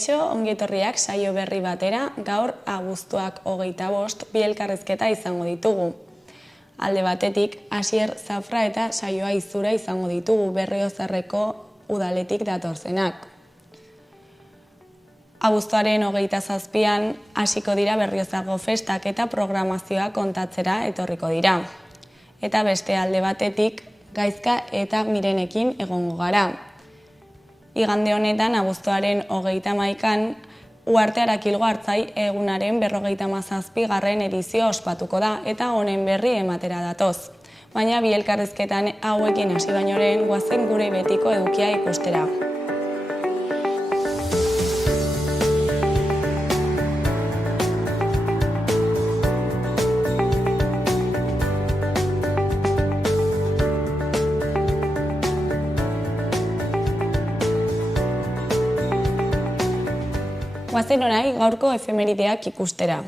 Kaixo, ongi etorriak saio berri batera, gaur abuztuak 25 bi elkarrizketa izango ditugu. Alde batetik, Asier Zafra eta Saioa Izura izango ditugu Berriozarreko udaletik datorzenak. Abuztuaren 27an hasiko dira Berriozarko festak eta programazioa kontatzera etorriko dira. Eta beste alde batetik, Gaizka eta Mirenekin egongo gara. Igande honetan, abuztuaren 31an, Uharte Arakilgo Artzai egunaren 57. edizio ospatuko da eta honen berri ematera datoz. Baina bi elkarrizketan hauekin hasi baino lehen goazen gure betiko edukia ikustera. Goazen orai gaurko efemerideak ikustera.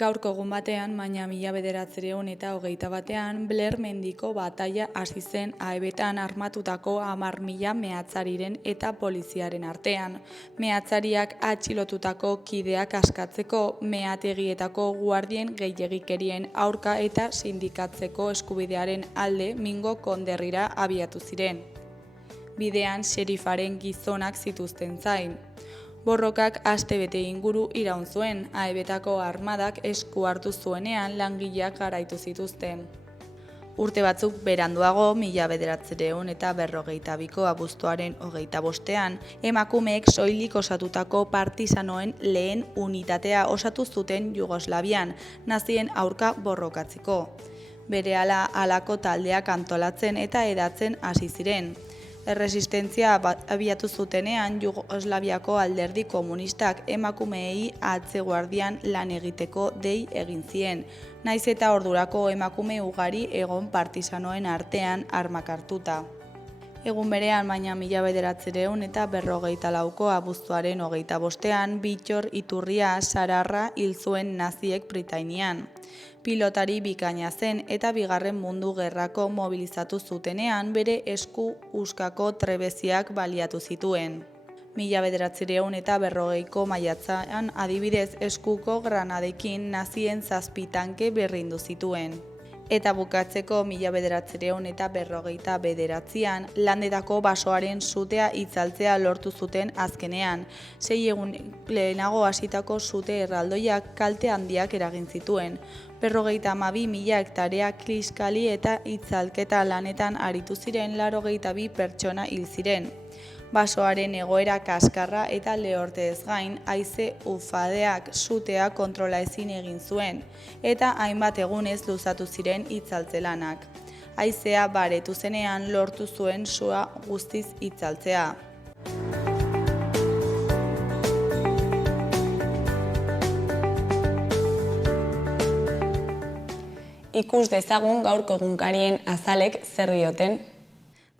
Gaurko egun batean, baina 1921 Bler mendiko bataila hasi zen Aebetan armatutako 10.000 meatzariren eta poliziaren artean. Meatzariak atxilotutako kideak askatzeko, meategietako guardien gehiegikerien aurka eta sindikatzeko eskubidearen alde Mingo konderrira abiatu ziren. Bidean xerifaren gizonak zituzten zain. Borrokak astebete inguru iraun zuen, Aebetako armadak esku hartu zuenean langileak garaitu zituzten. Urte batzuk beranduago, 1942ko abuztuaren 25ean, emakumeek soilik osatutako partisanoen lehen unitatea osatu zuten Jugoslavian, nazien aurka borrokatzeko. Berehala halako taldeak antolatzen eta hedatzen hasi ziren. Erresistentzia abiatu zutenean Jugoslaviako alderdi komunistak emakumeei atzeguardian lan egiteko dei egin zien, naiz eta ordurako emakume ugari egon partisanoen artean armak hartuta. Egun berean, baina 1944ko abuztuaren 25ean Bittor Iturria Sararra hil zuen naziek Britainian. Pilotari bikaina zen eta Bigarren Mundu Gerrako mobilizatu zutenean bere esku uskako trebeziak baliatu zituen. 1940ko maiatzean adibidez eskuko granadekin nazien 7 tanke berrindu zituen. Eta bukatzeko 1949an landetako basoaren sutea itzaltzea lortu zuten azkenean. 6 egun lehenago hasitako sute erraldoiak kalte handiak eragin zituen. 52.000 hektarea kliskali eta itzalketa lanetan aritu ziren 82 pertsona hil ziren. Basoaren egoera kaskarra eta lehortez gain, haize ufadeak sutea kontrola ezin egin zuen, eta hainbat egunez luzatu ziren itzaltze lanak. Haizea baretu zenean lortu zuen sua guztiz itzaltzea. Ikus dezagun gaurko egunkarien azalek zer dioten.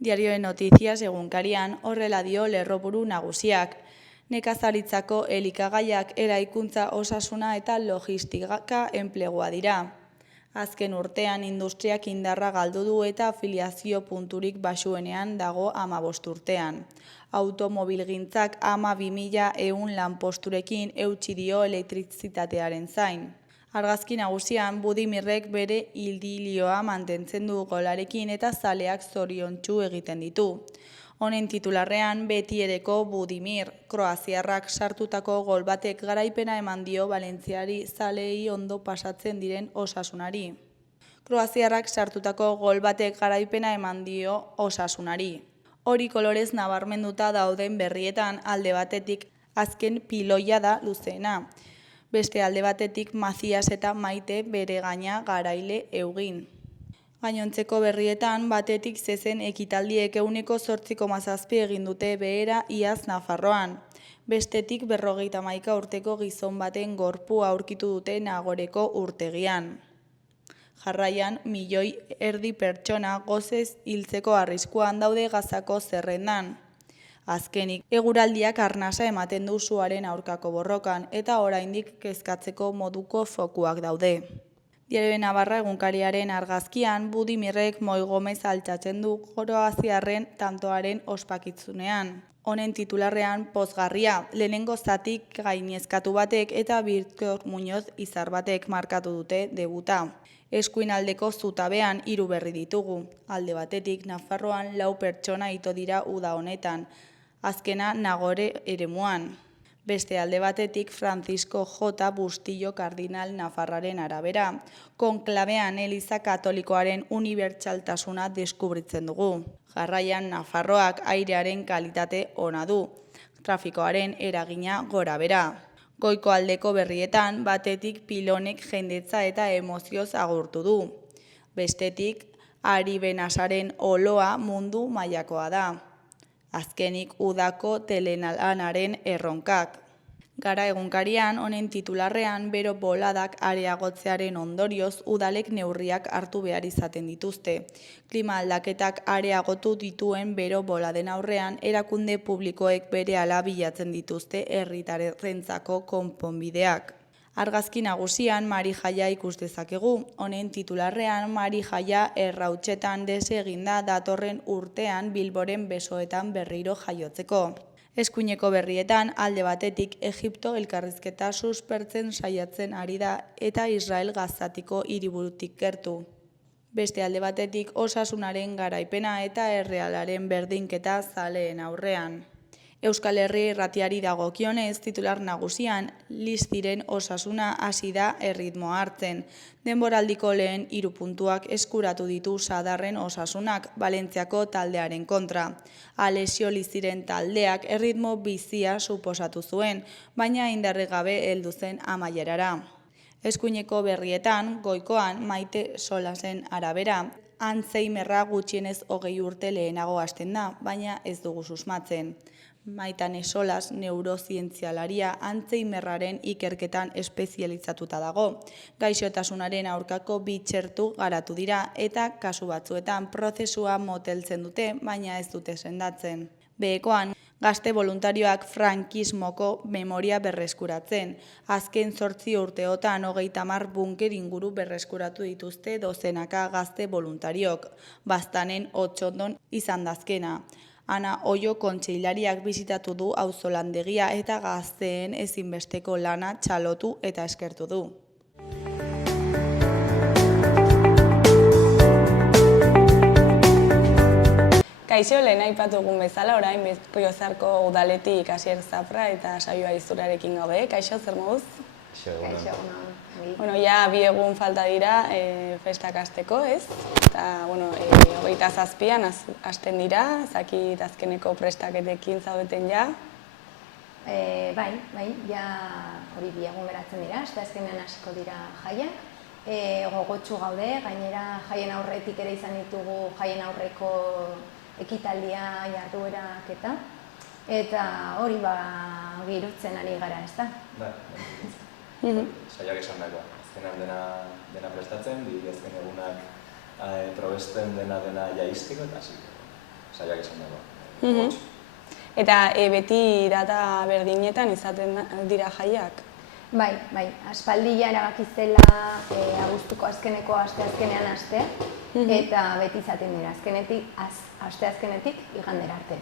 Diarioen Notizias egunkarian horrela dio lerroburu nagusiak. Nekazaritzako elikagaiak, eraikuntza, osasuna eta logistika enplegua dira. Azken urtean industriak indarra galdu du eta afiliazio punturik baxuenean dago 15 urtean. Automobilgintzak 12.100 lanposturekin eutsi dio elektrizitatearen zain. Argazki nagusian Budimirrek bere idilioa mantentzen du golarekin eta zaleak zoriontsu egiten ditu. Honen titularrean betiereko Budimir, kroaziarrak sartutako gol batek garaipena eman dio Valentziari zaleei ondo pasatzen diren osasunari. Kroaziarrak sartutako gol batek garaipena eman dio osasunari. Hori kolorez nabarmenduta dauden berrietan alde batetik azken piloia da luzeena. Beste alde batetik Mazias eta Maite bere gaina garaile eugin. Gainontzeko berrietan batetik zezen ekitaldiek 8,7 egin dute behera iaz Nafarroan. Bestetik 51 urteko gizon baten gorpua aurkitu dute Nagoreko urtegian. Jarraian, 1,5 milioi pertsona gozez hiltzeko arriskuan daude Gazako zerrendan. Azkenik, eguraldiak arnasa ematen du suaren aurkako borrokan eta oraindik kezkatzeko moduko fokuak daude. Diario de Navarra egunkariaren argazkian, Budimirrek Moi Gomez altxatzen du kroaziarren tantoaren ospakiztunean. Honen titularrean pozgarria, lehenengo zatik gainezkatu batek eta Víctor Muñoz izar batek markatu dute debuta. Eskuin aldeko zutabean 3 berri ditugu. Alde batetik, Nafarroan 4 pertsona ito dira uda honetan, azkena Nagore eremuan. Beste alde batetik, Francisco J. Bustillo kardinal nafarraren arabera, konklabean Eliza Katolikoaren unibertsaltasuna deskubritzen dugu. Jarraian, Nafarroak airearen kalitate ona du, trafikoaren eragina gorabehera. Goiko aldeko berrietan, batetik pilonek jendetza eta emozioz agurtu du. Bestetik, Ari Benasaren oloa mundu mailakoa da. Azkenik udako telelanaren erronkak. Gara egunkarian, honen titularrean, bero boladak areagotzearen ondorioz udalek neurriak hartu behar izaten dituzte. Klima aldaketak areagotu dituen bero boladen aurrean, erakunde publikoek berehala bilatzen dituzte herritarrentzako konponbideak. Argazki nagusian Mari Jaia ikus dezakegu. Honen titularrean Mari Jaia errautsetan deseginda datorren urtean Bilboren besoetan berriro jaiotzeko. Eskuineko berrietan alde batetik Egipto elkarrizketa suspertzen saiatzen ari da eta Israel Gazatiko hiriburutik gertu. Beste alde batetik osasunaren garaipena eta errealaren berdinketa zaleen aurrean. Euskal Herri irratiari dagokionez, titular nagusian, Listiren osasuna hasi da erritmoa hartzen. Denboraldiko lehen 3 puntuak eskuratu ditu Sadarren osasunak Valentziako taldearen kontra. Alessio Listiren taldeak erritmo bizia suposatu zuen, baina indarrik gabe heldu zen amaierara. Eskuineko berrietan, goikoan, Maite Solasen arabera, Alzheimerra gutxienez 20 urte lehenago hasten da, baina ez dugu susmatzen. Maitane Solas neurozientzialaria Alzheimerraren ikerketan espezializatuta dago. Gaixotasunaren aurkako 2 txertu garatu dira eta kasu batzuetan prozesua moteltzen dute, baina ez dute sendatzen. Behekoan, gazte voluntarioak frankismoko memoria berreskuratzen. Azken 8 urteotan 30 bunker inguru berreskuratu dituzte dozenaka gazte voluntariok. Baztanen Otxondon izan dazkena. Ana Oio kontseilariak bizitatu du auzolandegia eta gazteen ezinbesteko lana txalotu eta eskertu du. Kaixo, lehen aipatu egun bezala, orain Berriozarko udaletik Asier Zafra eta Saioa Izurarekin gaude. Kaixo, zer moduz? Kaixo, Bueno, ja 2 egun falta dira festak hasteko, ez? Eta, 27an hasten dira, zakit azkeneko prestaketekin zaudeten ja. Bai, ja hori 2 egun beratzen dira, azkenean hasiko dira jaiak. Gogotsu gaude, gainera jaien aurretik ere izan ditugu jaien aurreko ekitaldia jarduerak eta hori girotzen ari gara, ez da? Saioak esan dagoa, azkenan dena prestatzen, azken egunak probesten dena jaisteko eta saioak esan dagoa. Eta beti data berdinetan izaten dira jaiak? Bai, aspaldi ja erabaki zela abuztuko azkeneko asteazkenean hastea eta beti izaten dira, asteazkenetik igandera arte.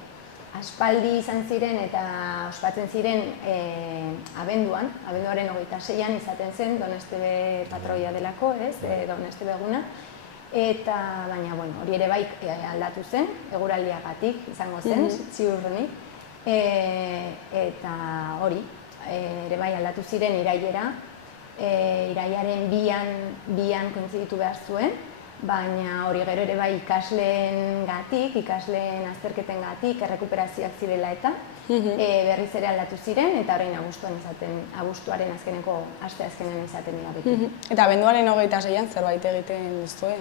Aspaldi izan ziren eta ospatzen ziren abenduaren 26an izaten zen Donestebe patroia delako, Donestebe eguna. Eta, baina, hori ere bai aldatu zen, eguraldiagatik izango zen, ziurrenik. Eta hori, ere bai aldatu ziren irailera, irailaren bian kointziditu behar zuen, baina hori gero ere bai ikasleen azterketen gatik, errekuperazioak zirela eta berriz ere aldatu ziren, eta orain abuztuaren azkeneko asteazkenean izaten dira beti. Eta abenduaren 26an zerbait egiten duzue?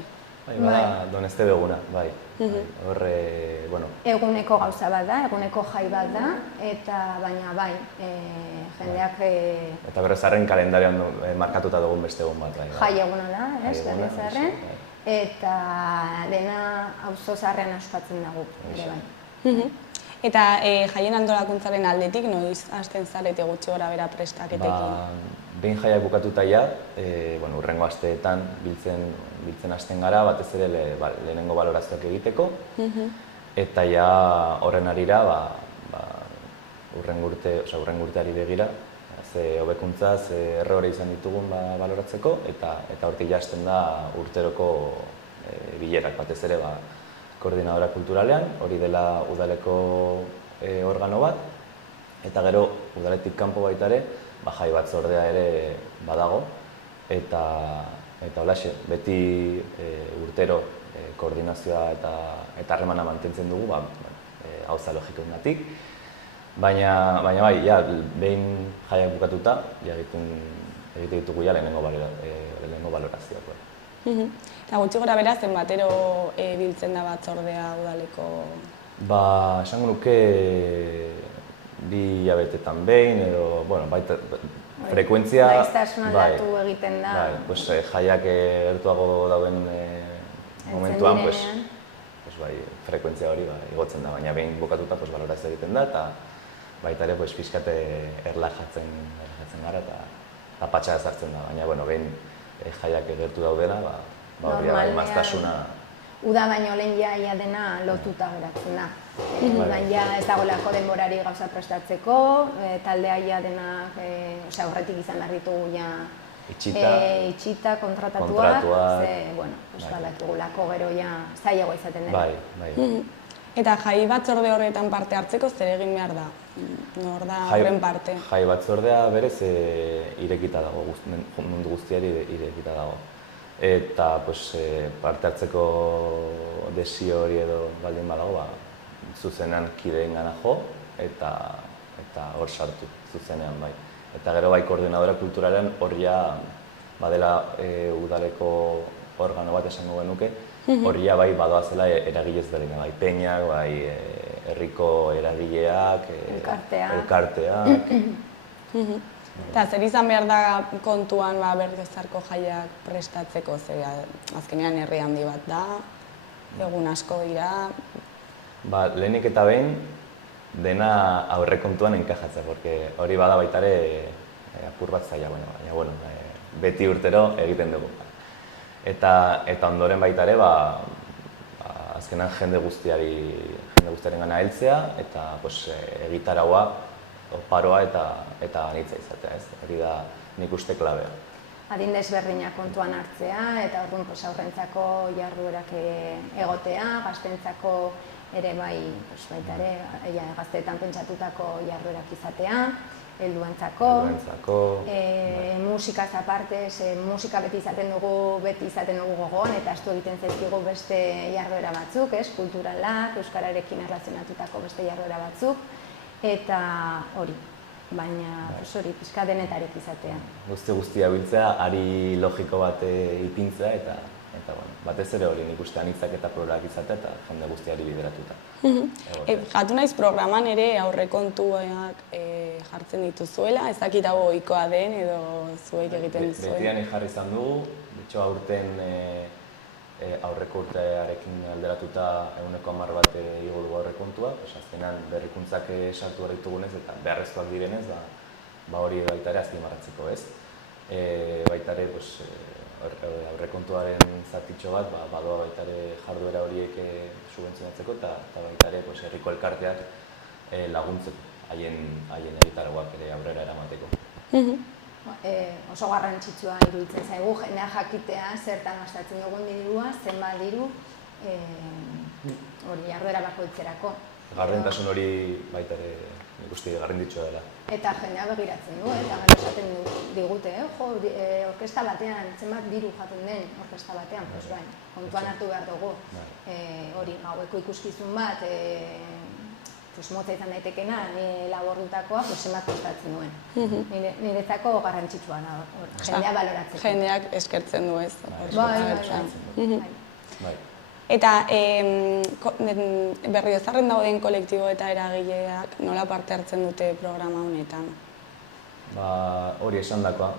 Bai, Donestebe eguna, bai. Eguneko gauza bat da, eguneko jai bat da, eta baina bai, jendeak... Eta Berriozarren kalendarioan markatuta dugun beste egun bat, bai. Jai eguna da, Berriozarren, eta dena auzo zaharrean ospatzen dugu, ere bai. Eta jaien antolakuntzaren aldetik, noiz hasten zarete gutxi gora bera prestaketekin? behin jaiak bukatuta ja, urrengo asteetan biltzen hasten gara, batez ere lehenengo balorazioak egiteko, eta ja horren arira, urrengo urteari begira, ze hobekuntza, ze errore izan ditugun baloratzeko, eta hortik hasten da urteroko bilerak, batez ere koordinadora kulturalean, hori dela udaleko organo bat, eta gero udaletik kanpo baita ere, jai batzordea ere badago, eta holaxe, beti urtero koordinazioa eta harremana mantentzen dugu, gauza logikoengatik. Baina bai, behin jaiak bukatuta, egite ditugu lehenengo balorazioak. Eta gutxi gora bera, zenbatero biltzen da batzordea udaleko? Esango nuke 2 hilabetetan behin, edo, baita, frekuentzia... Maiztasun aldatu egiten da. Jaiak gertuago dauden momentuan, frekuentzia hori igotzen da, baina behin bukatuta balorazio egiten da, eta baita ere pixkate erlajatzen gara eta patxa ezartzen da, baina behin jaiak gertu daudela, hori da, maztasuna... Uda baino lehen ja dena lotuta geratzen da. Udan ja ez dagoelako denborari gauza prestatzeko, taldea ja denak, horretik izan behar ditugu ja itxita, kontratatuak, balakigulako gero ja zailagoa izaten dena. Bai. Eta jai batzorde horretan parte hartzeko zer egin behar da? Nor da horren parte? Jai batzordea berez irekita dago, mundu guztiari irekita dago. Eta parte hartzeko desio hori edo baldin badago, zuzenean kideen gana jo, eta hor sartu zuzenean bai. Eta gero bai koordinadora kulturalean hor ja badela udaleko organo bat esango genuke, hor ja bai badoazela eragile ezberdinak, bai peñak, bai herriko eragileak, elkarteak. Eta zer izan behar da kontuan Berriozarko jaiak prestatzeko, ze azkenean herri handi bat da, egun asko dira? Lehenik eta behin dena aurrekontuan enkajatzea, porque hori bada baita ere apur bat zaila, baina beti urtero egiten dugu. Eta ondoren baita ere, azkenan jende guztiaren gana heltzea, eta egitaraua, paroa eta anitza izatea, hori da nik uste klabea. Adin desberdinak kontuan hartzea, eta orduan aurrentzako jarduerak egotea, gaztentzako ere baita ere, gazteetan pentsatutako jarduerak izatea, helduentzako, musikaz aparte, musika beti izaten dugu gogoan, eta astu egiten zaizkigu beste jarduera batzuk, kulturalak, euskararekin erlazionatutako beste jarduera batzuk, eta hori, baina hori pixka denetarik izatea. Guztia biltzea, ari logiko bat ipintzea, eta batez ere hori nik uste anitzak eta programak izatea, eta jende guztiari bideratuta. Jatu naiz programan ere aurrekontuak jartzen dituzuela, ez dakit hau ohikoa den edo zuek egiten zuen? Betian jarri izan dugu, bitxo aurten aurreko urtearekin alderatuta 110 bat igo dugu aurrekontua, azkenan berrikuntzak sartu behar ditugunez eta beharrezkoak direnez, hori baita ere azpimarratzeko ez. Baita ere aurrekontuaren zatitxo bat, badoa baita ere jarduera horiek subentzionatzeko eta baita ere herriko elkarteak laguntzeko haien egitaragoak ere aurrera eramateko. Oso garrantzitsua iruditzen zaigu, jendea jakitea zertan gastatzen dugun dirua, zenbat diru jarduera bakoitzerako. Gardentasun hori baita ere nik uste garrantzitsua dela. Eta jendea begiratzen du, eta gero esaten digute, orkesta batean, zenbat diru jaten den orkesta batean, kontuan hartu behar dugu. Hori, gaueko ikuskizun bat, motza izan daitekena, labordutakoa, zenbat kostatzen duen. Niretzako garrantzitsua da, jendea baloratzeko. Jendeak eskertzen du ez. Bai. Eta Berriozarren dauden kolektibo eta eragileak nola parte hartzen dute programa honetan? Hori esan dakoa,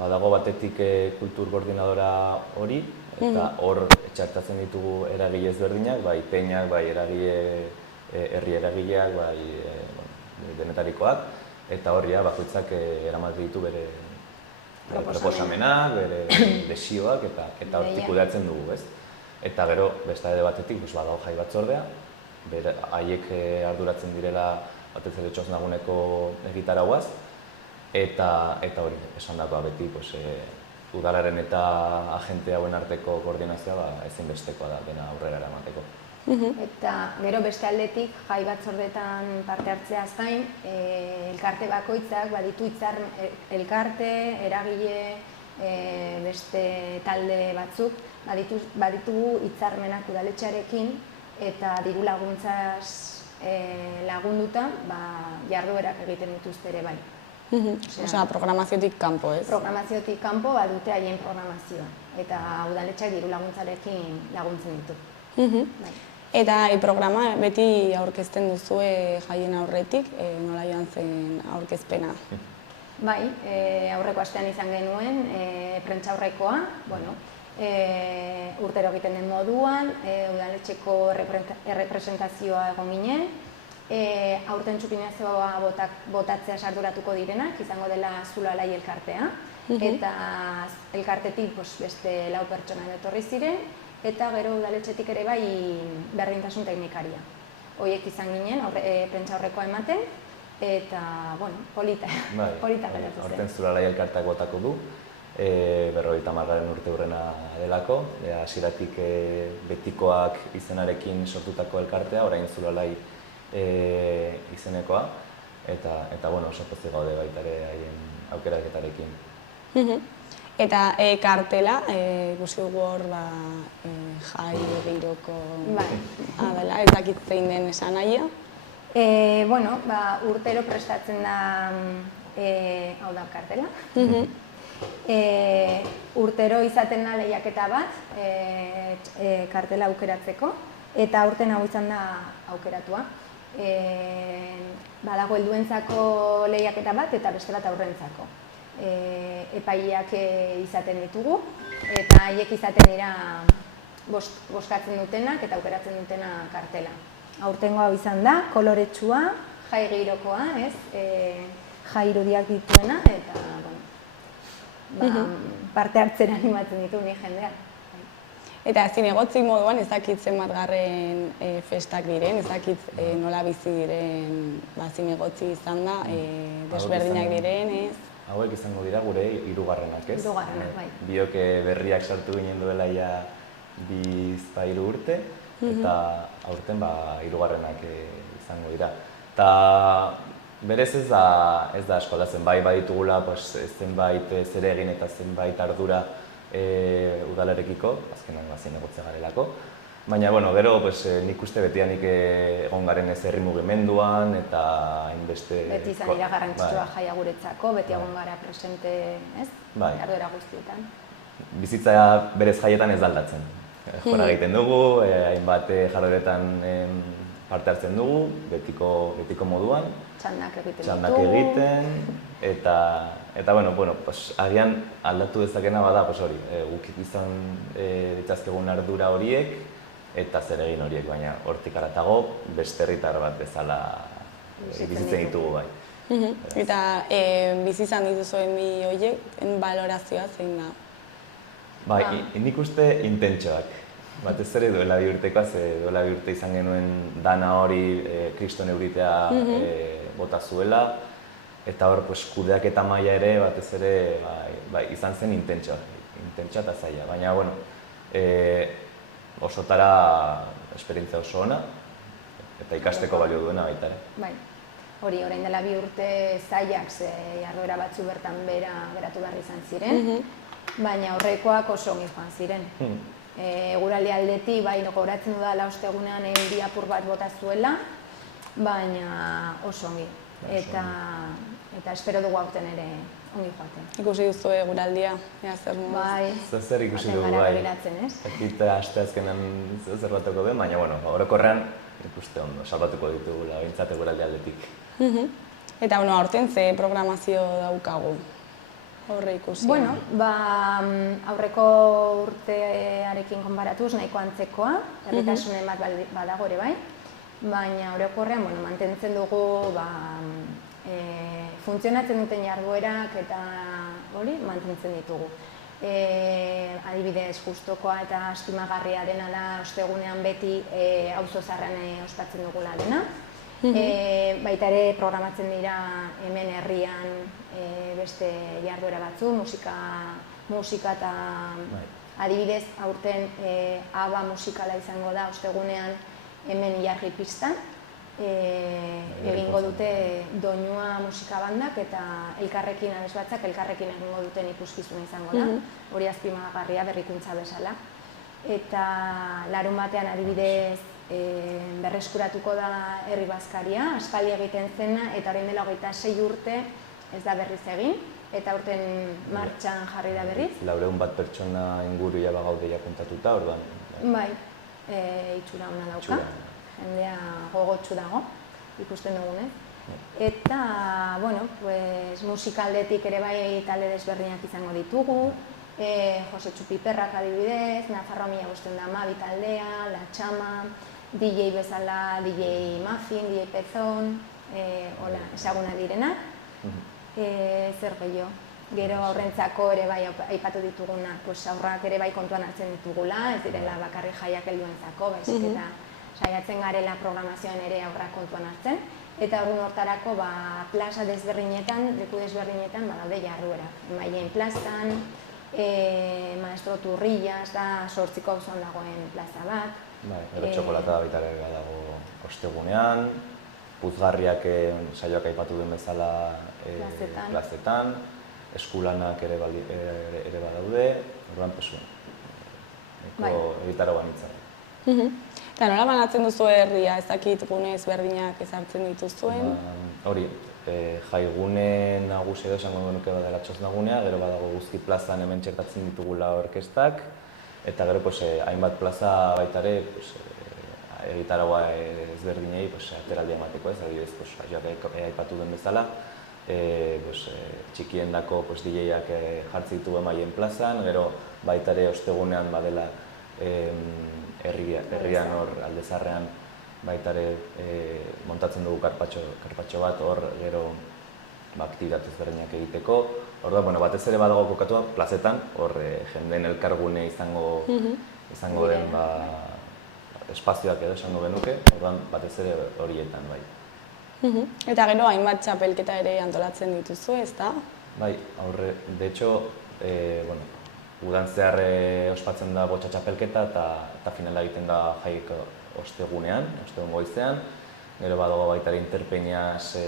badago batetik kultur koordinadora hori, eta hor txartatzen ditugu eragile ezberdinak, bai peñak, bai herri eragileak, bai denetarikoak, eta horria bakoitzak eramaten ditu proposamenak, bere desioak eta hortik kudeatzen dugu, ez? Eta gero, beste alde batetik, badago jai batzordea, haiek arduratzen direla batez ere txosnaguneko egitarauaz, eta hori, esan dagoa beti, udalaren eta agente hauen arteko koordinazioa ezinbestekoa da dena aurrera eramateko. Eta gero beste aldetik, jai batzordetan parte hartzeaz gain, elkarte bakoitzak baditu elkarte, eragile, beste talde batzuk, baditugu hitzarmenak udaletxearekin eta diru laguntzaz lagunduta jarduerak egiten dituzte ere bai. Osea, programaziotik kanpo, ez? Programaziotik kanpo badute haien programazioa eta udaletxeak diru laguntzarekin laguntzen ditu. Eta programa beti aurkezten duzue jaien aurretik, nola joan zen aurkezpena? Bai, aurreko astean izan genuen, prentsaurrekoa, urtero egiten den moduan, udaletxeko errepresentazioa egon ginen, aurten txupinazioa botatzea sarduratuko direnak, izango dela Zulalai elkartea, eta elkartetik beste 4 pertsona etorri ziren, eta gero udaletxetik ere bai berdintasun teknikaria. Horiek izan ginen, prentsaurrekoa ematen, eta, polita geratu zen. Aurten Zulalai elkarteak botako du, 50. urte hurrena delako, hasieratik betikoak izenarekin sortutako elkartea, orain Zulalai izenekoa, eta oso pozik gaude baita ere haien aukeraketarekin. Eta kartela, ikusi dugu hor jai giroko adela, ez dakit zein den esan nahia? Urtero prestatzen da, hau da kartela. Urtero izaten da lehiaketa bat, kartela aukeratzeko, eta aurten hau izan da aukeratua. Badago helduentzako lehiaketa bat eta beste bat aurrentzako. Epaileak izaten ditugu, eta haiek izaten dira bozkatzen dutenak eta aukeratzen dutena kartela. Aurtengo hau izan da, koloretsua, jai girokoa, jai irudiak dituena, eta parte hartzera animatzen ditu ni jendea. Eta zinegotzi moduan ez dakit zenbatgarren festak diren, ez dakit nola bizi diren zinegotzi izan da, desberdinak diren, ez? Hauek izango dira gure 3. ez? 3, bai. Biok berriak sartu ginen duela ja 2-3 urte, eta aurten 3 izango dira. Eta berez ez da asko aldatzen, bai baditugula zenbait zeregin eta zenbait ardura udalarekiko, azkenan zinegotzi garelako. Baina, gero nik uste betianik egon garen ez herri mugimenduan eta hainbeste... Beti izan dira garrantzitsua jaia guretzako, beti egon gara presente, ez? Jarduera guztietan. Bizitza berez jaietan ez aldatzen. Jora egiten dugu, hainbat jardueretan parte hartzen dugu, betiko moduan. Txandak egiten, eta agian aldatu dezakena bada, hori, guk izan ditzazkegun ardura horiek eta zeregin horiek, baina hortik aratago beste herritar bat bezala bizitzen ditugu bai. Eta bizi izan dituzuen bi horiek, balorazioa zein da? Bai, nik uste intentsoak. Batez ere duela 2 urtekoa, duela 2 urte izan genuen dana hori kriston euritea bota zuela, eta hor kudeaketa maila ere batez ere izan zen intentsoa eta zaila. Baina, osotara esperientzia oso ona, eta ikasteko balio duena baita ere. Bai, hori orain dela 2 urte zailak, jarduera batzu bertan geratu behar izan ziren, baina horrekoak oso ongi joan ziren. Eguraldi aldetik, gogoratzen dudala ostegunean euri apur bat bota zuela, baina oso ongi. Eta espero dugu aurten ere ongi joaten. Ikusi duzu eguraldia, ea zer moduz? Bai, zer ikusi dugu bai. Ekita asteazkenan zer batuko den, baina orokorrean ikuste ondo, salbatuko ditugula, behintzat eguraldi aldetik. Eta aurten ze programazio daukagu? Horre ikusi? Aurreko urtearekin konparatuz nahiko antzekoa, herritasunen bat badago ere bai, baina orokorrean mantentzen dugu funtzionatzen duten jarduerak eta hori mantentzen ditugu. Adibidez, gustukoa eta estimagarria dena da ostegunean beti auzo zaharrean ospatzen dugula dena. Baita ere programatzen dira hemen herrian beste jarduera batzu, musika eta adibidez aurten aba musikala izango da ostegunean hemen Ilargi pistan. Egingo dute doinua musika bandak eta elkarrekin abesbatzak elkarrekin egingo duten ikuskizuna izango da, hori azpimagarria berrikuntza bezala. Eta larunbatean adibidez berreskuratuko da herri bazkaria, aspaldi egiten zena eta orain dela 26 urte ez da berriz egin, eta aurten martxan jarri da berriz. 400 pertsona inguru ja bagaude kontatuta, orduan. Bai, itxura ona dauka. Jendea gogotsu dago, ikusten dugunez. Eta, bueno, musikaldetik ere bai talde desberdinak izango ditugu, Jose Txupiperrak adibidez, Nafarroa 1512 taldea, La Txama, DJ bezala, DJ Muffin, DJ Pezon, ezaguna direnak. Zer gehiago? Gero aurrentzako ere bai aipatu ditugunak, aurrak ere bai kontuan hartzen ditugula, ez direla bakarrik jaiak helduentzako, baizik eta saiatzen garela programazioan ere aurrak kontuan hartzen. Eta orduan hortarako plaza desberdinetan, leku desberdinetan badaude jarduerak. Emaileen plazan, Maestro Turrillas da 8 auzoan dagoen plaza bat. Gero txokolata da baita ere dago ostegunean, puzgarriak saioak aipatu duen bezala plazetan, eskulanak ere badaude, orduan egitaro banitzak. Eta nola banatzen duzu herria, ez dakit gune ezberdinak ezartzen dituzuen? Hori, jaigune nagusi edo esango genuke badela txosnagunea, gero badago Guzki plazan hemen txertatzen ditugula orkestak, eta gero hainbat plaza baita ere egitaragoa ezberdinei ateraldia emateko ez, adibidez, aipatu den bezala, txikiendako DJ-ak jartzi ditu Emaien plazan, gero baita ere ostegunean badela herrian hor Aldezarrean baita ere montatzen dugu karpatxo bat hor gero aktibitate ezberdinak egiteko. Orduan, batez ere badago kokatua plazetan, hor jendeen elkargune izango den espazioak edo esango genuke, orduan batez ere horietan bai. Eta gero hainbat txapelketa ere antolatzen dituzu, ezta? Bai, de hecho, udan zehar ospatzen da botxa txapelketa eta finala egiten da jaik ostegunean, ostegun goizean. Gero badago baita Interpeñas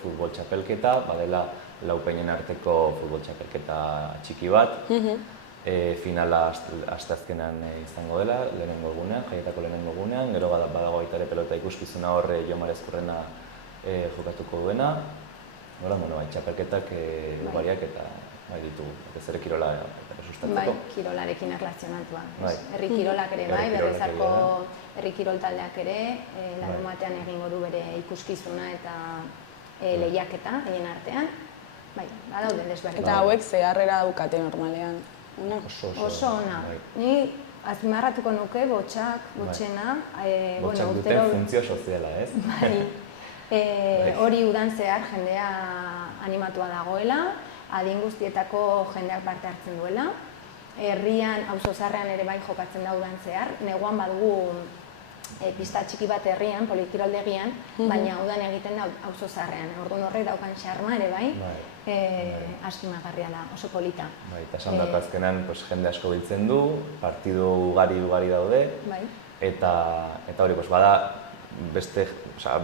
futbol txapelketa, badela laupeinen arteko futbol txapelketa txiki bat. Finala asteazkenean izango dela, lehenengo egunean, jaietako lehenengo egunean. Gero badago baita ere pelota ikuskizuna hor Jomar Ezkurrena jokatuko duena. Txapelketak ugariak eta ditugu, ez ere kirola sustatzeko. Bai, kirolarekin erlazionatua. Herri kirolak ere bai, Berrizarko herri kirol taldeak ere, larunbatean egingo du bere ikuskizuna eta lehiaketa gehien artean. Bai, badaude desberdin. Eta hauek zeharrera daukate normalean? Oso ona. Ni azpimarratuko nuke botxena. Botxak duten funtzio soziala, ez? Hori udan zehar jendea animatua dagoela, adin guztietako jendeak parte hartzen duela. Herrian, auzo zaharrean ere bai jokatzen da udan zehar. Neguan badugu pista txiki bat herrian, polikiroldegian, baina udan egiten da auzo zaharrean. Orduan horrek daukan xarma ere bai, azpimagarria da, oso polita. Eta esan dut azkenan jende asko biltzen du, partidu ugari daude, eta hori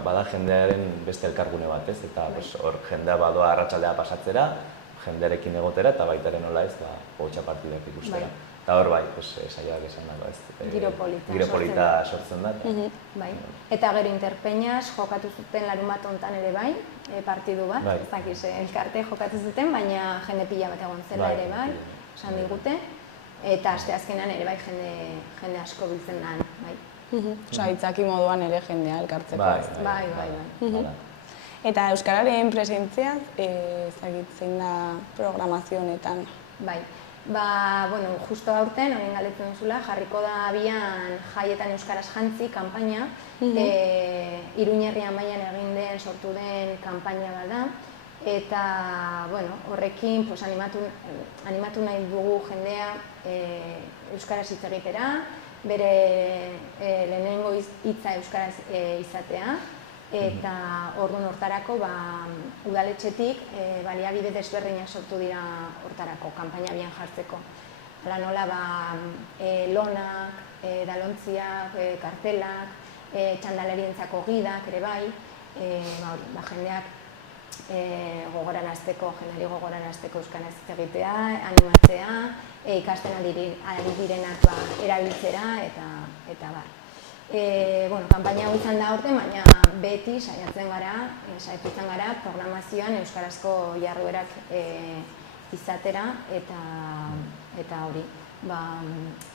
bada jendearen beste elkargune bat, ez? Eta hor jendea badoa arratsaldea pasatzera, jendearekin egotera eta baita ere nola ez, botxa partidak ikustera. Eta hor bai, saiak esan dago ez. Giro polita sortzen da. Eta gero Interpeñas jokatu zuten larunbat hontan ere bai, partidu bat, ez dakiz elkarte jokatu zuten, baina jende pila bat egon zela ere bai, esan digute. Eta asteazkenean ere bai jende asko biltzen da, bai. Osa, itzaki moduan ere jendea elkartzeko. Bai. Eta euskararen presentzia, zein da programazio honetan? Bai. Justo aurten, horien galdetzen duzula, jarriko da abian jaietan euskaraz jantzi kanpaina. Iruñerrian mailan egin den, sortu den kanpaina bat da. Eta horrekin animatu nahi dugu jendea euskaraz hitz egitera, bere lehenengo hitza euskaraz izatea, eta orduan hortarako udaletxetik baliabide desberdinak sortu dira hortarako, kanpaina abian jartzeko. Hala nola lonak, edalontziak, kartelak, txandalarientzako gidak ere bai, jendeak jendeari gogorarazteko euskaraz hitz egitea, animatzea, ikasten ari direnak erabiltzera eta bar. Kanpaina hau izan da aurten, baina beti saiatzen gara programazioan euskarazko jarduerak izatera eta hori.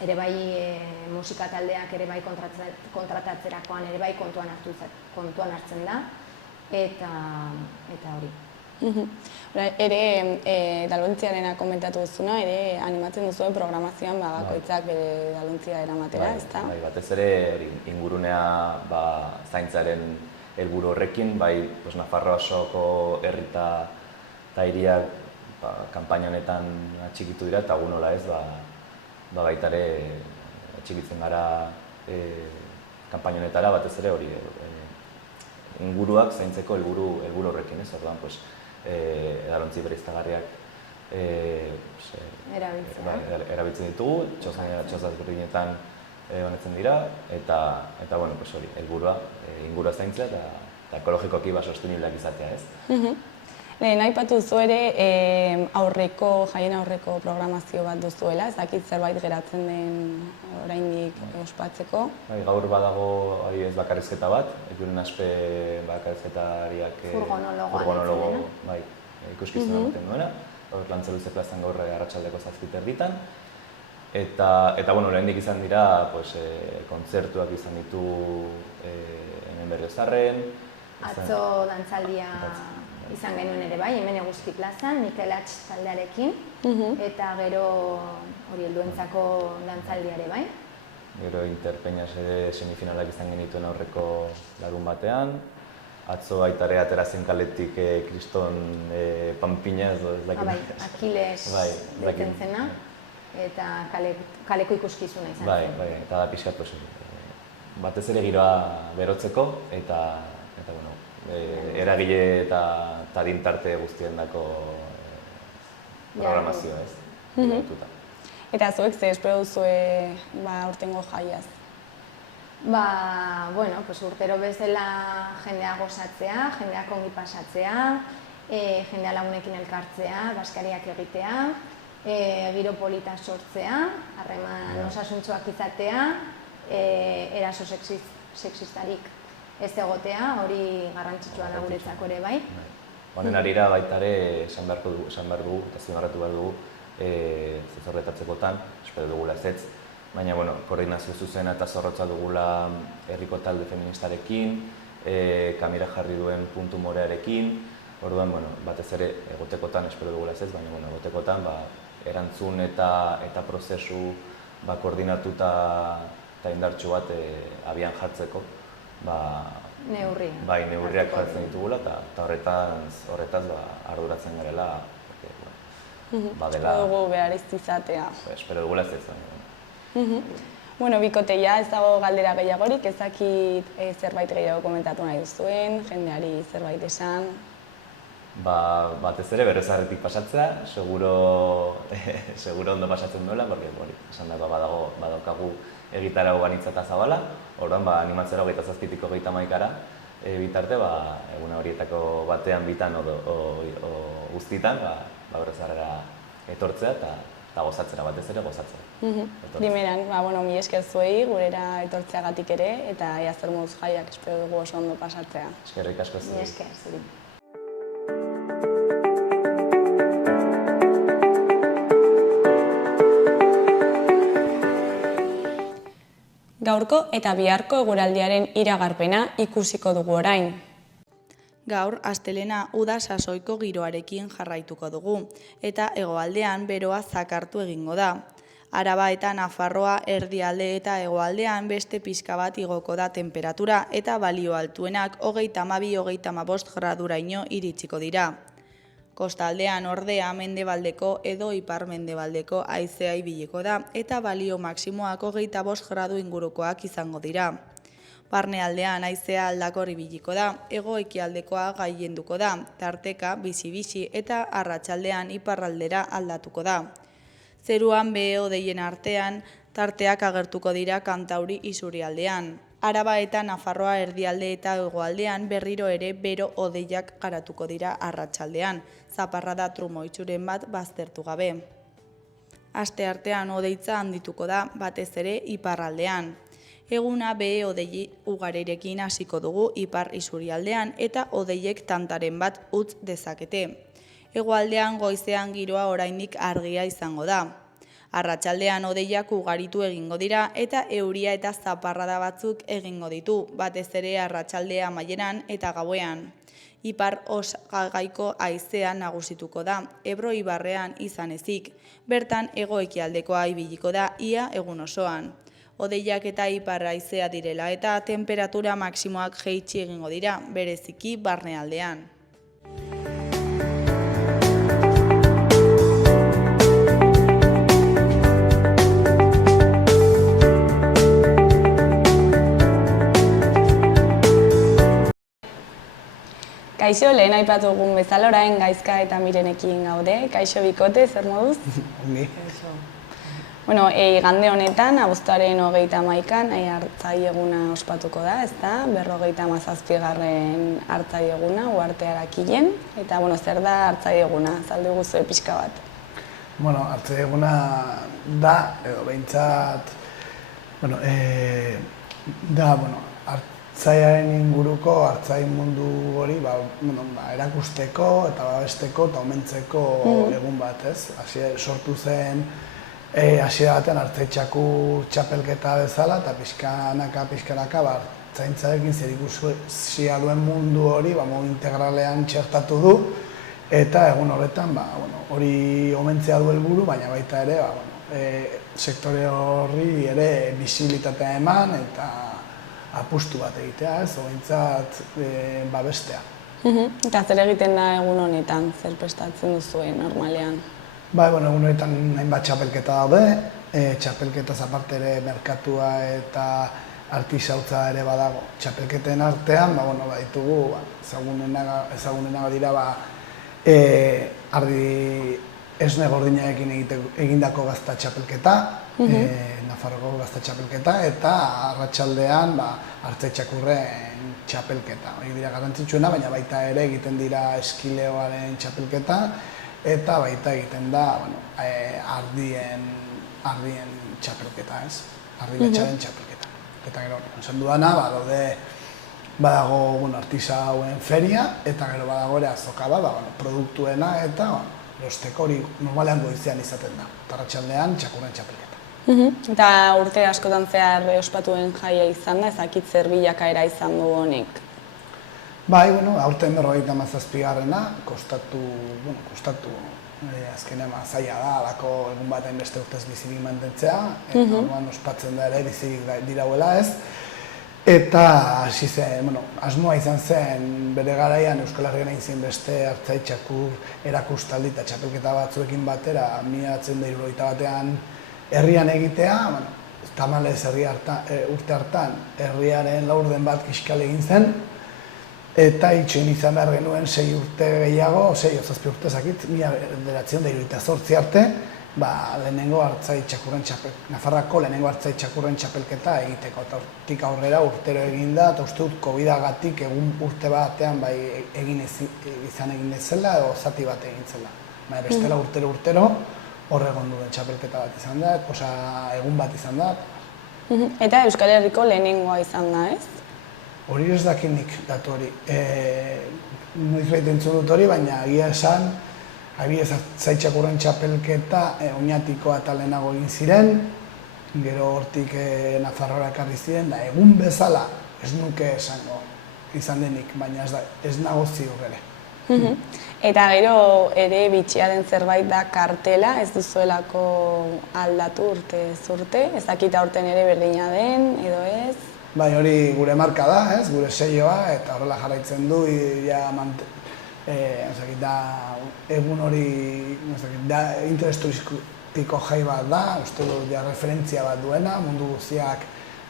Ere bai musika taldeak ere bai kontratatzerakoan ere bai kontuan hartzen da eta hori. Ere dalontziarena komentatu duzuna, ere animatzen duzuen programazioan bakoitzak bere dalontzia eramatera, ezta? Bai, batez ere ingurunea zaintzaren helburu horrekin, bai Nafarroa osoko herri eta hiriak kanpaina honetan atxikitu dira, eta nola ez, baita ere atxikitzen gara kanpaina honetara, batez ere hori inguruak zaintzeko helburu horrekin, ez? Orduan, edalontzi bereiztagarriak erabiltzen ditugu, txozaz berdinetan honetzen dira, eta hori, helburua ingurua zaintzea eta ekologikoki sostenibleak izatea, ez? Aipatu duzu ere jaien aurreko programazio bat duzuela, ez dakit zerbait geratzen den oraindik ospatzeko. Gaur badago bakarrizketa bat, Julen Aspe bakarrizketariak furgonologo ikuskizuna egiten duena, Lantzeluze plazan gaur arratsaldeko 7:30. Eta oraindik izan dira kontzertuak izan ditu hemen Berriozarren. Atzo dantzaldia izan genuen ere bai, hemen Eguzki plazan, Mikel Hatz taldearekin, eta gero hori helduentzako dantzaldia ere bai. Gero Interpeñas ere semifinalak izan genituen aurreko larun batean. Atzo baita ere atera zen kaletik kriston panpina, ez dakit. Akiles deten zena, eta kaleko ikuskizuna izan zen. Bai, eta da pixkat batez ere giroa berotzeko, eta eragile eta dintarte guztien dako programazioa, ez? Eta zuek ze espero duzue aurtengo jaiaz? Urtero bezala jendea gozatzea, jendea ongi pasatzea, jendea lagunekin elkartzea, baskariak egitea, giro polita sortzea, harreman osasuntsuak izatea, eraso sexistarik ez egotea, hori garrantzitsua da guretzako ere bai. Honen arira baita ere esan behar dugu, eta zimarratu behar dugu, zezorretatzekotan, espero dugula ezetz, baina koordinazio zuzena eta zorrotza dugula herriko talde feministarekin, kamera jarri duen puntu morearekin, orduan, batez ere egotekotan, espero dugula ezetz, baina egotekotan erantzun eta prozesu koordinatuta eta indartsu bat abian jartzeko, neurriak jartzen ditugula, eta horretaz arduratzen garela, badela... Dugu behar izatea. Espero dugula ez ez. Bikoteia ez dago galdera gehiagorik, ez dakit zerbait gehiago komentatu nahi duzuen, jendeari zerbait esan. Batez ere Berriozarretik pasatzea, seguro ondo pasatzen duela, porque esan da badaukagu egitarau banitza eta zabala, orduan animatzera 27-tik 31-ra bitarte, eguna horietako batean bitan o guztitan, Berriozarrera etortzea eta gozatzera, batez ere gozatzea. Primeran, mila esker zuei, gurera etortzeagatik ere, eta ea zer moduz jaiak espero dugu oso ondo pasatzea. Eskerrik asko zuri. Mila esker zuri. Gaurko eta biharko eguraldiaren iragarpena ikusiko dugu orain. Gaur, astelena uda sasoiko giroarekin jarraituko dugu, eta hegoaldean beroa zakartu egingo da. Araba eta Nafarroa erdialde eta hegoaldean beste pixka bat igoko da temperatura eta balio altuenak 32-35 graduraino iritsiko dira. Kostaldean ordea mendebaldeko edo ipar-mendebaldeko haizea ibiliko da eta balio maksimoak 25 gradu ingurukoak izango dira. Barnealdean haizea aldakor ibiliko da, hego-ekialdekoa gailenduko da, tarteka bizi-bizi eta arratsaldean iparraldera aldatuko da. Zeruan behe-hodeien artean tarteak agertuko dira Kantauri isurialdean. Araba eta Nafarroa erdialde eta hegoaldean berriro ere bero-hodeiak garatuko dira arratsaldean, zaparrada trumoitsuren bat baztertu gabe. Asteartean hodeitza handituko da, batez ere iparraldean. Eguna behe-hodei ugarirekin hasiko dugu ipar isurialdean eta hodeiek tantaren bat utz dezakete. Hegoaldean goizean giroa oraindik argia izango da. Arratsaldean hodeiak ugaritu egingo dira eta euria eta zaparrada batzuk egingo ditu, batez ere arratsaldea amaieran eta gauean. Ipar osagaiko haizea nagusituko da, Ebro ibarrean izan ezik, bertan hego-ekialdekoa ibiliko da ia egun osoan. Hodeiak eta ipar haizea direla eta temperatura maksimoak jaitsi egingo dira, bereziki barnealdean. Kaixo, lehen aipatu dugun bezala orain Gaizka eta Mirenekin gaude. Kaixo bikote, zer moduz? Ongi. Bueno, igande honetan, abuztuaren 31an hartzai eguna ospatuko da, ezta? 57. hartzai eguna, Uharte Arakilen. Eta, bueno, zer da hartzai eguna? Azaldu guzue pixka bat. Bueno, hartzai eguna da, edo behintzat, bueno, hartzaiaren inguruko, hartzai mundu hori erakusteko eta babesteko eta omentzeko egun bat, ez? Sortu zen hasiera batean hartzai txakur txapelketa bezala eta pixkanaka hartzaintzarekin zerikusia duen mundu hori modu integralean txertatu du eta egun horretan hori omentzea du helburu, baina baita ere sektore horri ere bisibilitatea eman eta apustu bat egitea, ez, behintzat babestea. Eta zer egiten da egun honetan, zer prestatzen duzuen normalean? Egun honetan hainbat txapelketa daude, txapelketaz aparte ere merkatua eta artisautza ere badago. Txapelketen artean, baditugu, ezagunena dira, ardi esne gordinarekin egindako gazta txapelketa, Nafarroko gazta txapelketa, eta arratsaldean hartzai txakurren txapelketa. Hori dira garrantzitsuena, baina baita ere egiten dira eskileoaren txapelketa, eta baita egiten da ardien txapelketa, ez? Ardi betxaren txapelketa. Eta gero, esan dudana, badago artisauen feria, eta gero badago ere azoka produktuena, eta erosteko hori normalean goizean izaten da. Arratsaldean txakurren txapelketa. Eta urte askotan zehar ospatuen jaia izan da, ezakit zer bilakaera izan du honek? Aurten 57. kostatu, azkenean zaila da, alako egun baten beste urtez bizirik mantentzea, eta ospatzen da ere bizirik dirauela, ez? Eta hasi zen, asmoa izan zen bere garaian Euskal Herrian egin zen beste hartzai txakur erakustaldi eta txapelketa batzuekin batera 1971 herrian egitea, tamalez urte hartan herriaren laurden bat kiskal egin zen, eta itxoin izan behar genuen 6 urte gehiago, 6 o 7 urte zakit, 1978 arte, lehenengo hartzai txakurren Nafarrako lehenengo hartzai txakurren txapelketa egiteko, eta hortik aurrera urtero egin da, eta uste dut COVID-agatik egun urte batean izan egin zela, edo zati bat egin zela. Bestela urtero hor egon duen txapelketa bat izan da, egun bat izan da. Eta Euskal Herriko lehenengoa izan da, ez? Hori ez dakinik datu hori. Noizbait entzun dut hori, baina egia esan, hartzai txakurren txapelketa Oñatiko eta lehenago egin ziren, gero hortik Nafarroara ekarri ziren, da egun bezala ez nuke esango izan denik, baina ez nago ziur ere. Eta gero ere bitxia den zerbait da kartela, ez duzuelako aldatu urtez urte, ez dakita aurten ere berdina den, edo ez? Bai, hori gure marka da, gure seioa, eta horrela jarraitzen du, da egun hori interes turistiko jai bat da, uste du referentzia bat duena, mundu guztiak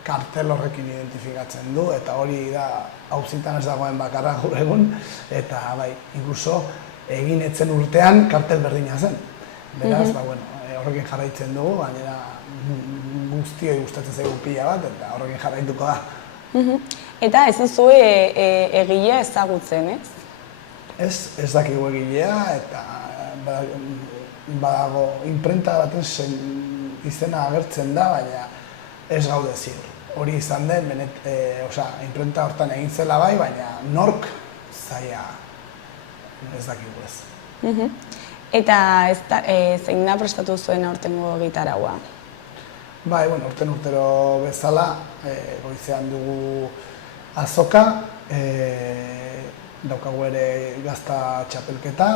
kartel horrekin identifikatzen du, eta hori da auzitan ez dagoen bakarra gaur egun, eta bai, inkluso egin etzen urtean kartel berdina zen. Beraz, horrekin jarraitzen dugu, gainera guztioi gustatzen zaigu pila bat, eta horrekin jarraituko da. Eta ez duzue egilea ezagutzen, ez? Ez dakigu egilea, eta badago imprenta baten izena agertzen da, baina ez gaude ziur. Hori izan den, imprenta hortan egin zela bai, baina nork zaila ez dakigu ez. Eta zein da prestatu zuen aurtengo gitaraua? Bai, urtero bezala, goizean dugu azoka, daukagu ere gazta txapelketa,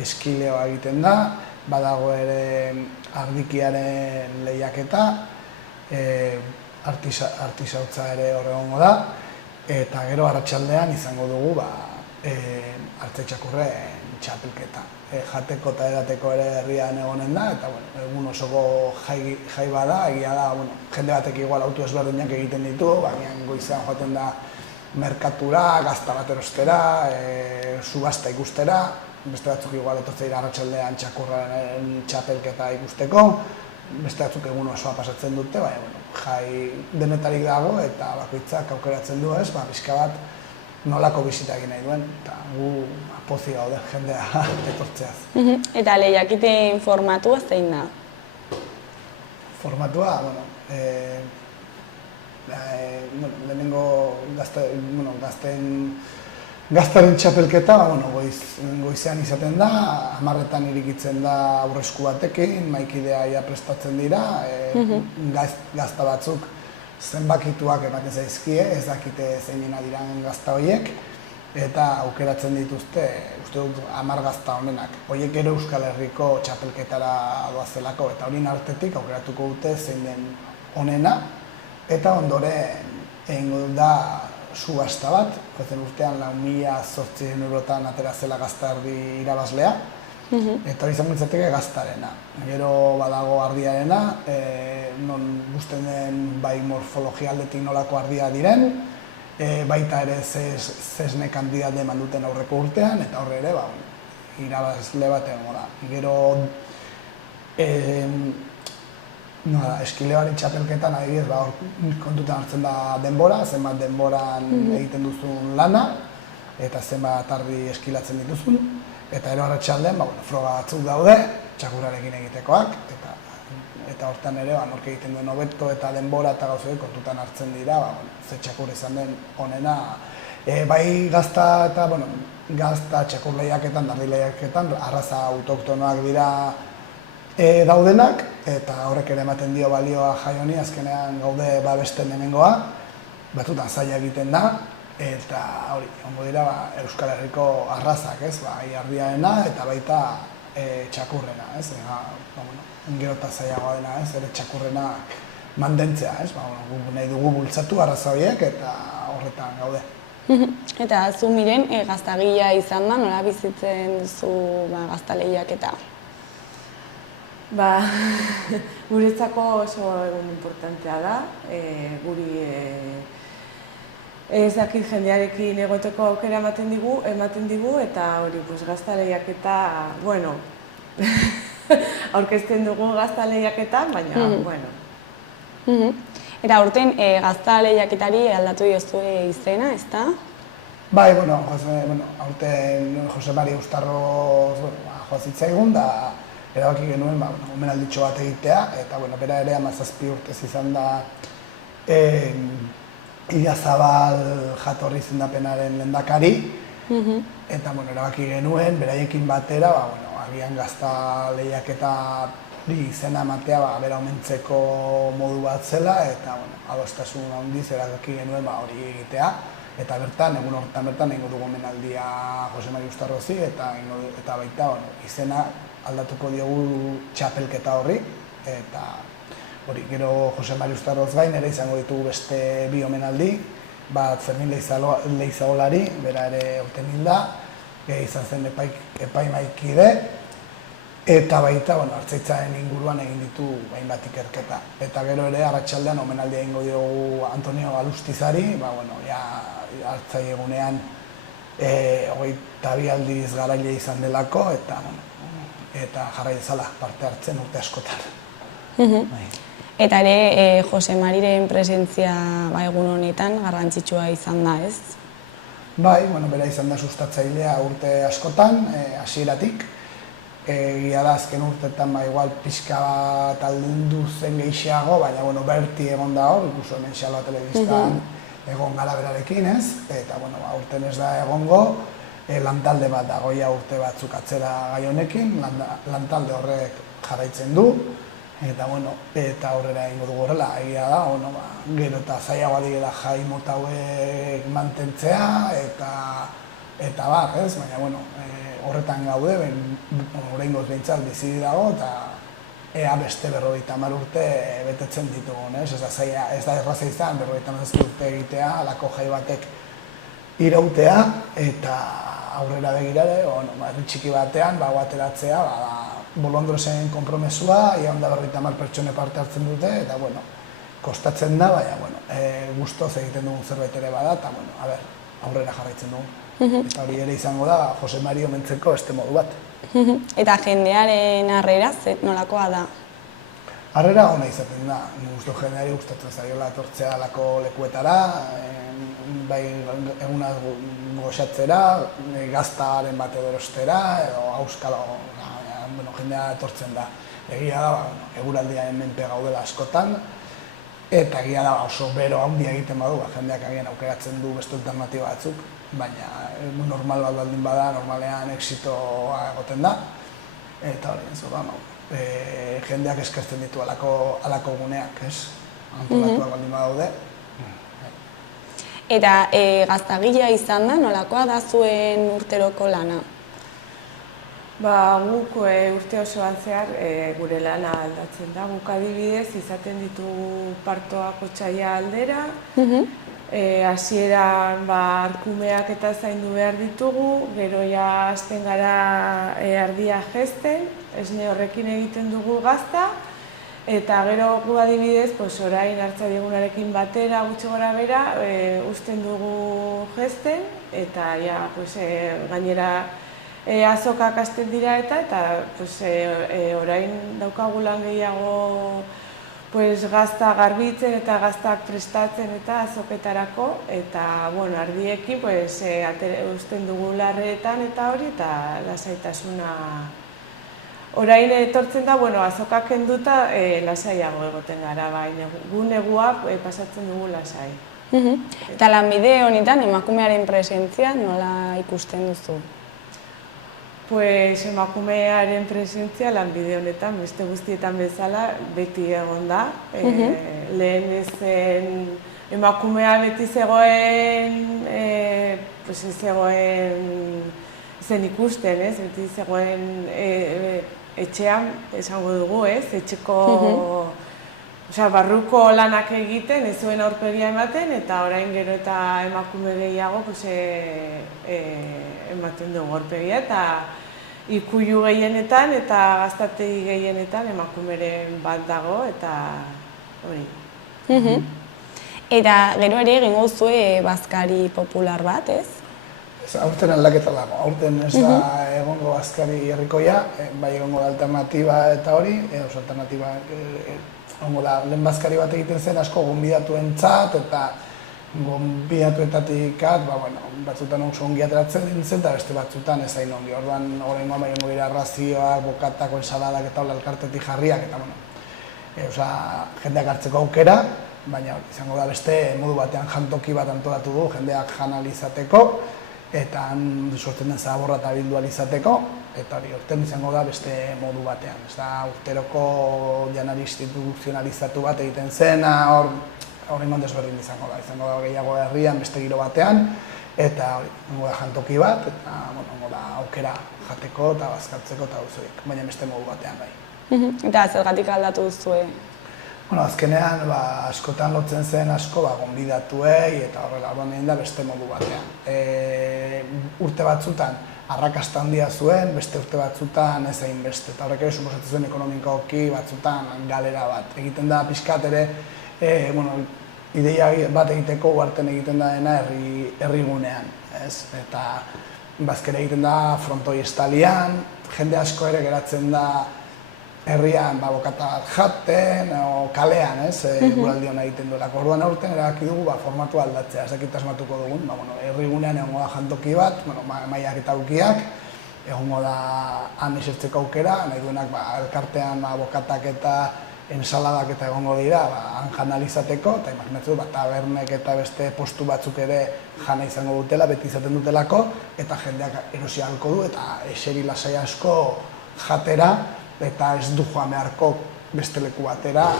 eskileoa egiten da, badago ere ardikiaren lehiaketa, artisautza ere horregongo da, eta gero arratsaldean izango dugu arte txakurren txapelketa. Jateko eta edateko ere herrian egonen da, eta egun osoko jai bada, egia da, jende batek igual auto ezberdinak egiten ditu, baina goizean joaten da merkatura, gazta bat erostera, subasta ikustera, beste batzuk igual etortze dira arratsaldean txakurraren txapelketa ikusteko, beste batzuk egun osoa pasatzen dute, baina jai denetarik dago eta bakoitzak aukeratzen du ez, pixka bat nolako bisita egin nahi duen, eta gu pozik gaude jendea etortzeaz. Eta lehiaketen formatua zein da? Formatua, lehenengo gaztaren txapelketa, goizean izaten da, 10:00 irikitzen da aurresku batekin, maikidea ia prestatzen dira, gazta batzuk zenbakituak ematen zaizkie, ez dakite zeinena diran gazta horiek, eta aukeratzen dituzte, uste dut 10 gazta honenak. Horiek gero Euskal Herriko txapelketara doazelako, eta horien artetik aukeratuko dute zein den honena, eta ondoren egingo da subasta bat, jozen urtean 4.800 eurotan atera zela gazta erdi irabazlea, eta hori izango litzateke gaztarena. Gero badago ardiarena, non gusten den bai morfologia aldetik nolako ardia diren, baita ere zesne kandidat eman duten aurreko urtean, eta horre ere irabazle bat egongo da. Gero eskileoaren txapelketan adibidez, kontutan hartzen da denbora, zenbat denboran egiten duzun lana, eta zenbat ardi eskilatzen dituzun, eta ero arratsaldean froga batzuk daude, txakurrarekin egitekoak, eta hortan ere nork egiten duen hobeto eta denbora eta gauzoek kontutan hartzen dira, ze txakur izan den honena. Bai gazta eta gazta txakur lehiaketan, dardi lehiaketan, arraza autoktonoak dira daudenak, eta horrek ere ematen dio balioa jai honi, azkenean gaude babesten hemengoa, batzutan zaila egiten da, eta hori, ongo dira Euskal Herriko arrazak, ez, ardiarena eta baita txakurrena, ez, gero eta zailagoa dena, ez, ere txakurrena mantentzea, ez, nahi dugu bultzatu arraza horiek eta horretan gaude. Eta zu miren, gaztagila izan da, nola bizitzen duzu gazta lehiaketa? Guretzako oso egun importantea da, guri ez dakit jendearekin egoteko aukera ematen digu, eta hori gazta lehiaketa, aurkezten dugu gazta lehiaketa, baina, Eta aurten gazta lehiaketari aldatu diozue izena, ezta? Bai, aurten Jose Mari Ustarroz joazitzaigun, da erabaki genuen omenalditxo bat egitea, eta bera ere 17 urtez izan da Idiazabal jatorri izendapenaren lehendakari, eta erabaki genuen, beraiekin batera, agian gazta lehiaketa izena ematea bera omentzeko modu bat zela, eta adostasun handiz erabaki genuen hori egitea, eta egun horretan egingo dugu omenaldia Jose Mari Ustarrozi, eta baita izena aldatuko diogu txapelketa horri, eta hori, gero Jose Mari Ustarroz gain ere izango ditugu beste bi omenaldi, bat Fermin Leizagolari, bera ere aurten hil da, izan zen epaimaikide, eta baita, Artzaitzaren inguruan egin ditu hainbat ikerketa. Eta gero ere, arratsaldean omenaldia egingo diogu Antonio Galustizari, Artzai egunean 22 aldiz garaile izan delako, eta jarrai dezala parte hartzen urte askotan. Eta ere, Jose Mariren presentzia egun honetan garrantzitsua izan da, ez? Bai, bera izan da sustatzailea urte askotan, hasieratik. Egia da azken urteetan igual pixka bat aldundu zen gehiago, baina berti egon da hor, ikusi hemen Xaloa telebistan egon gara berarekin, ez? Eta urten ez da egongo, lantalde bat dago urte batzuk atzera gai honekin, lantalde horrek jarraitzen du, eta aurrera egingo dugu horrela, egia da, gero eta zailagoa direla jai mota hauek mantentzea, eta bar, ez? Baina, horretan gaude, oraingoz behintzat bizi dago, eta ea beste 50 urte betetzen ditugun, ez? Ez da erraza izan, 50 urte egitea, halako jai batek irautea, eta aurrera begirare, herri txiki batean, ateratzea, Bolondrosen konpromesua, ia onda 50 pertsone parte hartzen dute, eta, kostatzen da, baina, gustoz egiten dugun zerbait ere bada, eta, aurrera jarraitzen dugu. Eta hori ere izango da, Jose Mari omentzeko beste modu bat. Eta jendearen harrera, nolakoa da? Harrera ona izaten da, gustu jendeari gustatzen zaiola etortzea halako lekuetara, bai eguna goxatzera, gaztaren bat edo erostera, edo auskalo, jendea etortzen da. Egia da, eguraldiaren menpe gaudela askotan, eta egia da oso bero handia egiten badu, jendeak agian aukeratzen du beste alternatiba batzuk, baina normal bat baldin bada, normalean exitoa egoten da, eta hori, jendeak eskertzen ditu halako guneak, ez? Antolatuak baldin badaude. Eta gaztagilea izan da, nolakoa da zuen urteroko lana? Guk urte osoan zehar gure lana aldatzen da. Guk adibidez izaten ditugu partoak otsaila aldera, hasieran arkumeak eta zaindu behar ditugu, gero ja hasten gara ardia jesten, esne horrekin egiten dugu gazta, eta gero gu adibidez, orain Artzai-egunarekin batera gutxi gora bera, uzten dugu jesten, eta gainera azokak hasten dira eta orain daukagu lan gehiago gazta garbitzen eta gaztak prestatzen eta azoketarako, eta ardiekin uzten dugu larreetan eta hori, eta lasaitasuna orain etortzen da, azokak kenduta lasaiago egoten gara, baina gu negua pasatzen dugu lasai. Eta lanbide honetan emakumearen presentzia nola ikusten duzu? Emakumearen presentzia lanbide honetan, beste guztietan bezala, beti egon da. Lehen ezen emakumea beti zegoen, zen ikusten, beti zegoen etxean, esango dugu, etxeko barruko lanak egiten, ez zuen aurpegia ematen, eta orain gero eta emakume gehiago ematen dugu aurpegia, eta ikuilu gehienetan eta gaztategi gehienetan emakumeren bat dago, eta hori. Eta gero ere egingo zuen bazkari popular bat, ez? Aurten aldaketa dago, aurten ez da egongo bazkari herrikoia, bai egongo da alternatiba eta hori, alternatiba egongo da lehen bazkari bat egiten zen asko gonbidatuentzat eta gonbidatuetatik batzutan oso ongi ateratzen dintzen eta beste batzutan ez hain ongi. Orduan oraingoan bai egongo dira razioak, bokatako, ensaladak eta elkartetik jarriak eta jendeak hartzeko aukera, baina izango da beste modu batean jantoki bat antolatu du jendeak jan ahal izateko eta han sortzen den zaborra eta bildu ahal izateko, eta hori urten izango da beste modu batean. Ez da urteroko janari instituzionalizatu bat egiten zena, horrengon desberdin izango da gehiago herrian beste giro batean, eta hori, da jantoki bat, eta da aukera jateko eta bazkaltzeko eta duzurik, baina beste modu batean bai. Eta zergatik aldatu duzue? Azkenean askotan lotzen zen asko gonbidatuei eta horrela orduan egin da beste modu batean. Urte batzutan arrakasta handia zuen, beste urte batzutan ez hain beste, eta horrek ere suposatzen zuen ekonomikoki batzutan galera bat. Egiten da pixkat ere, ideia bat egiteko uharten egiten da dena herrigunean, ez? Eta bazkere egiten da frontoi estalian, jende asko ere geratzen da herrian bokata bat jaten, o kalean, ez? Eguraldi hona egiten duelako. Orduan aurten erabaki dugu formatu aldatzea, ez dakit asmatuko dugun, herrigunean egongo da jantoki bat, mailak eta ukiak, egongo da han esertzeko aukera, nahi duenak elkartean bokatak eta ensaladak eta egongo dira han jana izateko, eta imaginatzen du tabernek eta beste postu batzuk ere jana izango dutela, beti izaten dutelako, eta jendeak erosi ahalko du, eta eseri lasai asko jatera, eta ez du joan beharko beste leku batera,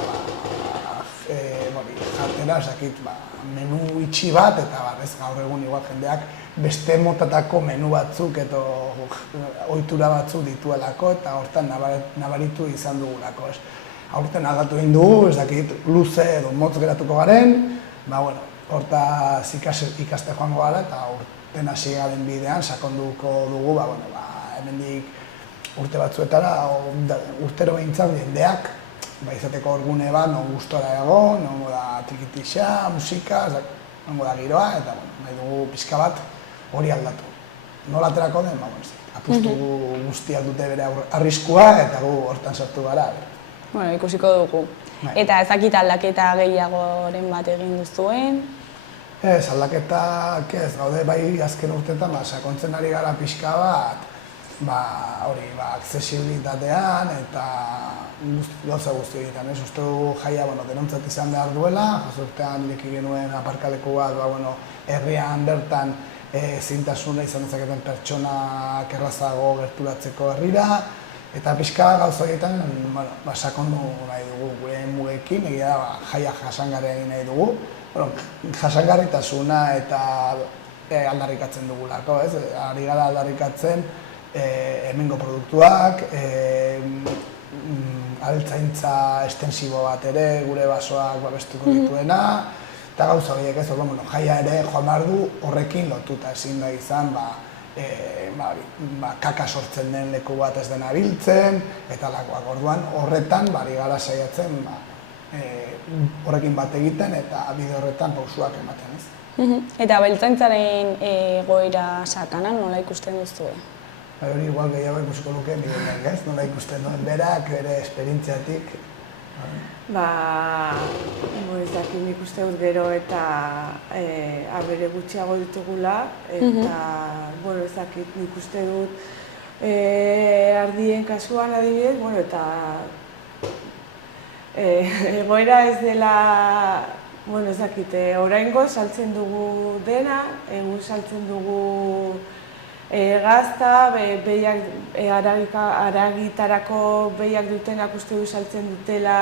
jatera, esakit, menu itxi bat, eta ez gaur egun igual jendeak beste motatako menu batzuk eta ohitura batzuk dituelako, eta hortan nabaritu izan dugulako. Aurten aldatu egin dugu, ez dakit, luze edo motz geratuko garen, hortaz ikaste joango gara, eta urten hasi garen bidean sakonduko dugu, hemendik urte batzuetara, urtero behintzat jendeak, izateko orgune bat, non gustora egon, nongo da trikitixa, musika, nongo da giroa, eta nahi dugu pixka bat hori aldatu. Nola aterako den, apustu guztiak dute bere arriskua, eta gu hortan sartu gara. Bueno, ikusiko dugu. Eta ezakit aldaketa gehiagoren bat egin duzuen? Ez, aldaketak ez, gaude bai azken urteetan sakontzen ari gara pixka bat, aksesibilitatean eta gauza guzti egiten. Uste dugu jaia denontzat izan behar duela, urtean leki genuen aparkaleku bat, herrian bertan zintasuna izan dezaketen pertsonak errazago gerturatzeko herrira, eta pixka gauza egiten sakondu nahi dugu gure mugekin, egia da jaia jasangarria egin nahi dugu. Jasangarritasuna eta aldarrikatzen dugulako, ez? Ari gara aldarrikatzen hemengo produktuak, abeltzaintza estensibo bat ere, gure basoak babestuko dituena, eta gauza horiek ez, jaia ere joan behar du horrekin lotuta ezin da izan, kaka sortzen den leku bat ez dena biltzen, eta lakoak orduan horretan bari gara saiatzen horrekin bat egiten eta bide horretan pausuak ematen, ez? Eta abeltzaintzaren egoera sakanan nola ikusten duzue? Hori igual gehiago ikusiko luke bidenek, ez? Nola ikusten duen berak, bere esperientziatik. Ez dakit nik uste dut gero eta abere gutxiago ditugula, eta ez dakit nik uste dut ardien kasuan adibidez, eta egoera ez dela, ez dakit, oraingoz saltzen dugu dena, egun saltzen dugu gazta, haragitarako behiak dutenak uste du saltzen dutela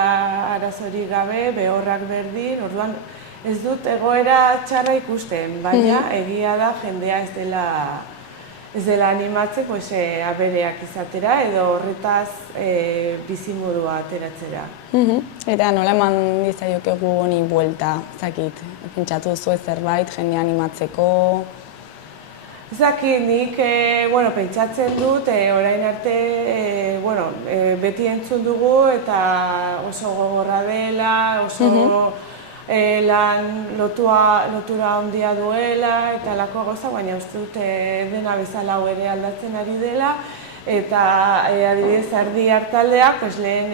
arazorik gabe, behorrak berdin, orduan ez dut egoera txarra ikusten, baina egia da jendea ez dela animatzen abereak izatera edo horretaz bizimodua ateratzera. Eta nola eman dizaiokegu honi buelta, zakit, pentsatu duzu zerbait jendea animatzeko? Ezakit, nik pentsatzen dut, orain arte beti entzun dugu eta oso gogorra dela, oso lan lotura handia duela eta halako gauza, baina uste dut dena bezala hau ere aldatzen ari dela. Eta adibidez ardi hartaldeak, lehen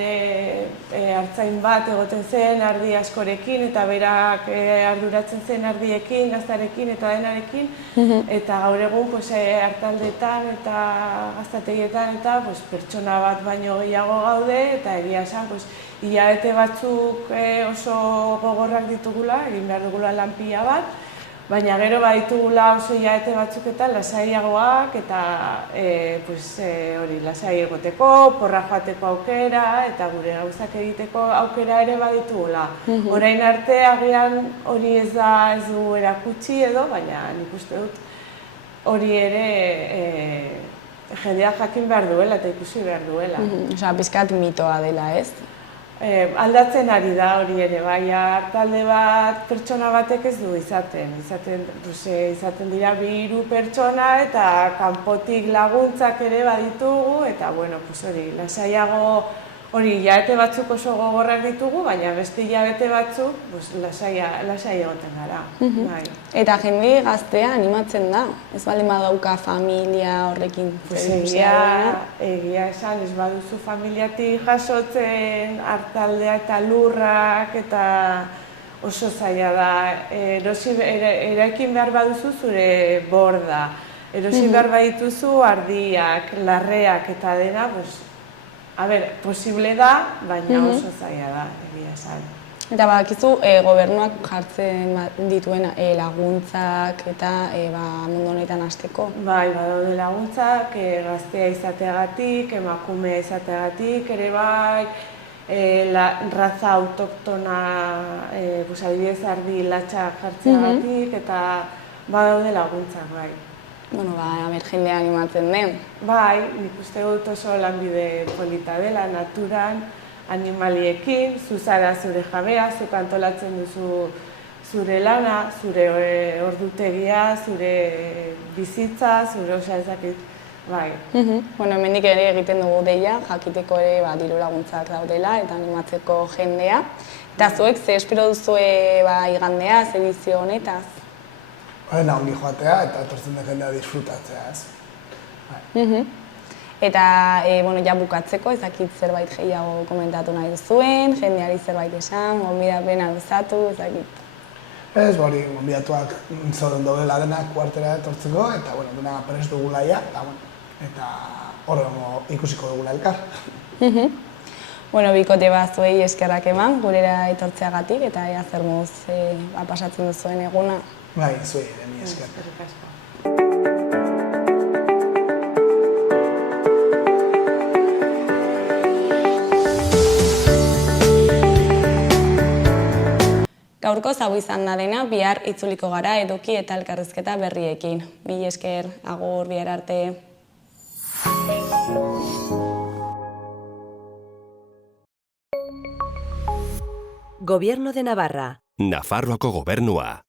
hartzain bat egoten zen ardi askorekin eta berak arduratzen zen ardiekin, gaztarekin eta denarekin. Eta gaur egun hartaldeetan eta gaztategietan eta pertsona bat baino gehiago gaude eta egia esan hilabete batzuk oso gogorrak ditugula, egin behar dugula lan pila bat. Baina gero baditugula oso hilabete batzuk eta lasaiagoak eta lasai egoteko, porra joateko aukera eta gure gauzak egiteko aukera ere baditugula. Orain arte agian hori ez du erakutsi edo, baina nik uste dut hori ere jendea jakin behar duela eta ikusi behar duela. Pixkat mitoa dela, ez? aldatzen ari da hori ere, bai, talde bat pertsona batek ez du izaten dira 2-3 pertsona eta kanpotik laguntzak ere baditugu eta bueno, hori, lasaiago hori hilabete batzuk oso gogorrak ditugu, baina beste hilabete batzuk lasai egoten gara. Eta jende gaztea animatzen da, ez baldin badauka familia horrekin Egia esan, ez baduzu familiatik jasotzen, hartaldea eta lurrak, eta oso zaila da. Eraikin behar baduzu zure borda, erosi behar badituzu ardiak, larreak eta dena, posible da, baina oso zaila da, egia esan. Eta badakizu, gobernuak jartzen dituen laguntzak eta mundu honetan hasteko? Bai, badaude laguntzak, gaztea izateagatik, emakumea izateagatik, ere bai, raza autoktona, adibidez ardi latxa jartzeagatik, eta badaude laguntzak, bai. Bueno, jendea animatzen den. Bai, nik uste dut oso lanbide polita dela, naturan, animaliekin, zu zara zure jabea, zuk antolatzen duzu zure lana, zure ordutegia, zure bizitza, zure osa ezakit, bai. Bueno, hemendik ere egiten dugu deia, jakiteko ere diru laguntzak daudela eta animatzeko jendea. Eta zuek, ze espero duzue igandea, ze edizio honetaz? Ongi joatea eta etortzen den jendea disfrutatzea, ez? Eta, ja bukatzeko, ezakit zerbait gehiago komentatu nahi duzuen, jendeari zerbait esan, gonbidapena luzatu, ezakit. Ez, gonbidatuak zauden daudela denak kuartera etortzeko, eta, dena prest dugula ja, eta horrengo ikusiko dugula elkar. Bikote zuei eskerrak eman, gurera etortzeagatik, eta ea zer moduz pasatzen duzuen eguna. Bai, zuei, mi esker. Gaurko hau izan da dena, bihar itzuliko gara eduki eta elkarrizketa berriekin. Mila esker, agur, bihar arte. Gobierno de Navarra. Nafarroako gobernua.